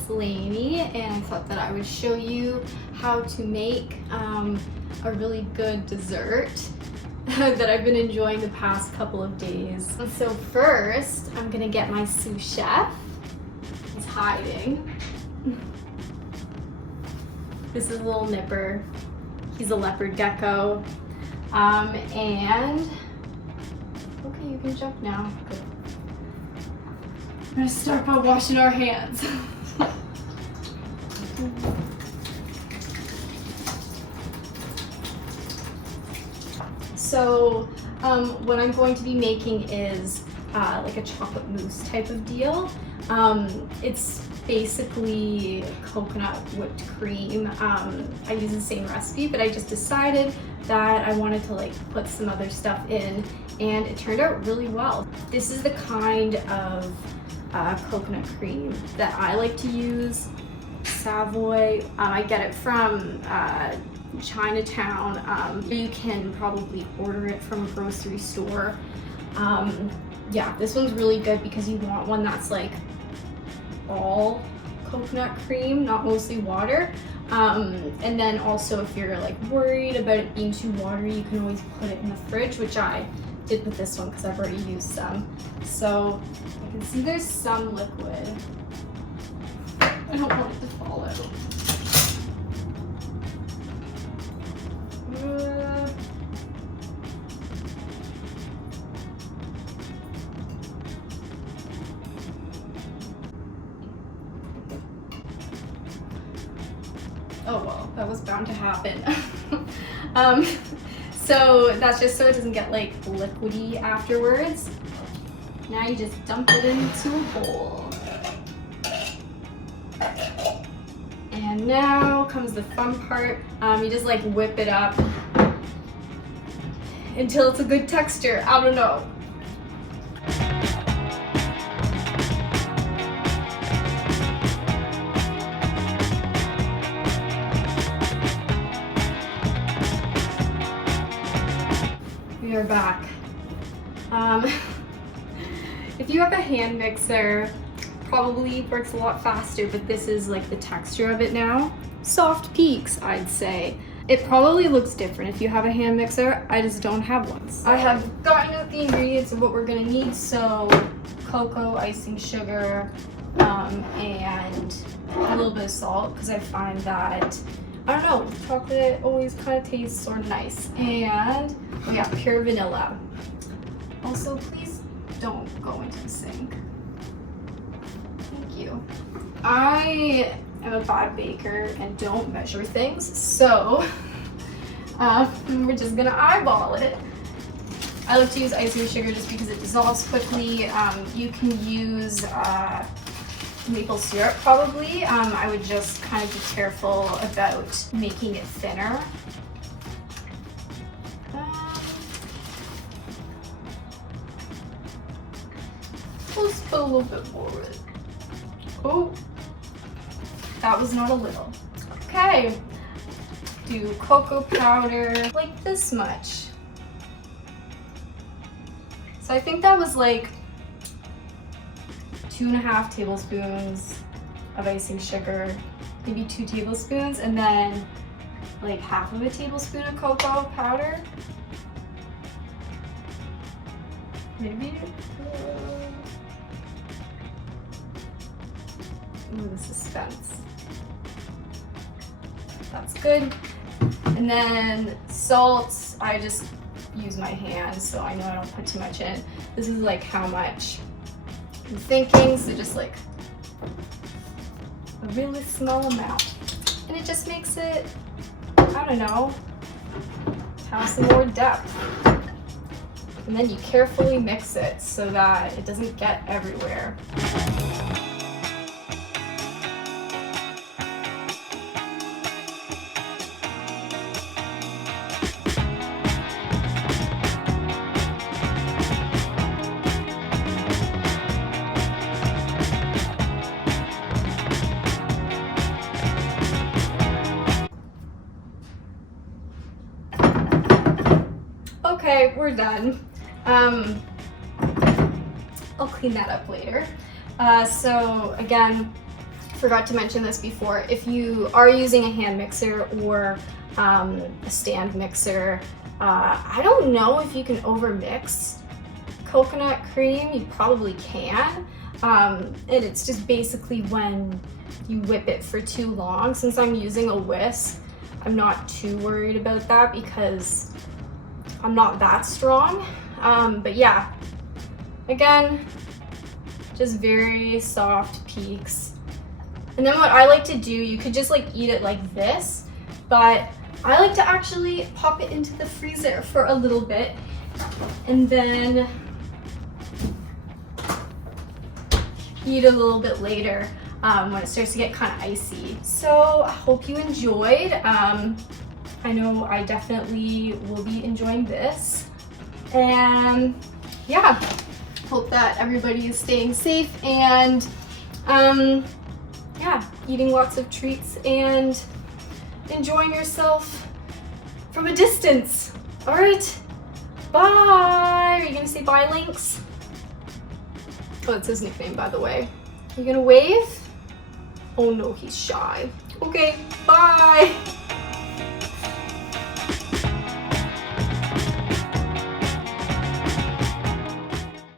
it's Lainey, and I thought that I would show you how to make a really good dessert that I've been enjoying the past couple of days. So first, I'm gonna get my sous chef. He's hiding. This is a little nipper. He's a leopard gecko. And okay, you can jump now. Good. I'm gonna start by washing our hands. So what I'm going to be making is like a chocolate mousse type of deal. It's basically coconut whipped cream. I use the same recipe, but I just decided that I wanted to like put some other stuff in, and it turned out really well. This is the kind of coconut cream that I like to use, Savoy. I get it from Chinatown. You can probably order it from a grocery store. Yeah, this one's really good because you want one that's like all coconut cream, not mostly water. And then also if you're like worried about it being too watery, you can always put it in the fridge, which I did with this one because I've already used some. So you can see there's some liquid. I don't want it to fall out. Oh well, that was bound to happen. So that's just so it doesn't get like liquidy afterwards. Now you just dump it into a bowl. And now comes the fun part. You just like whip it up until it's a good texture. I don't know. We are back. If you have a hand mixer, probably works a lot faster, but this is like the texture of it now. Soft peaks, I'd say. It probably looks different if you have a hand mixer. I just don't have one. I have gotten out the ingredients of what we're gonna need. So cocoa, icing sugar, and a little bit of salt, because I find that, I don't know, chocolate always kind of tastes sort of nice. And we got pure vanilla. Also, please don't go into the sink. Thank you. I am a bad baker and don't measure things, so we're just gonna eyeball it. I like to use icing sugar just because it dissolves quickly. You can use maple syrup probably. I would just kind of be careful about making it thinner. Let's put a little bit more in. Oh, that was not a little. Okay, do cocoa powder like this much. So I think that was like 2.5 tablespoons of icing sugar, maybe 2 tablespoons, and then like half of a tablespoon of cocoa powder. Maybe. Ooh, the suspense. That's good. And then salt, I just use my hand, so I know I don't put too much in. This is like how much I'm thinking, so just like a really small amount. And it just makes it, I don't know, have some more depth. And then you carefully mix it so that it doesn't get everywhere. Okay, we're done. I'll clean that up later. So again, forgot to mention this before, if you are using a hand mixer or a stand mixer, I don't know if you can overmix coconut cream. You probably can. And it's just basically when you whip it for too long. Since I'm using a whisk, I'm not too worried about that because I'm not that strong. But yeah, again, just very soft peaks. And then what I like to do, you could just like eat it like this, but I like to actually pop it into the freezer for a little bit and then eat a little bit later when it starts to get kind of icy. So I hope you enjoyed. I know I definitely will be enjoying this. And yeah, hope that everybody is staying safe and yeah, eating lots of treats and enjoying yourself from a distance. All right, bye. Are you gonna say bye, Lynx? Oh, that's his nickname, by the way. You gonna wave? Oh no, he's shy. Okay, bye.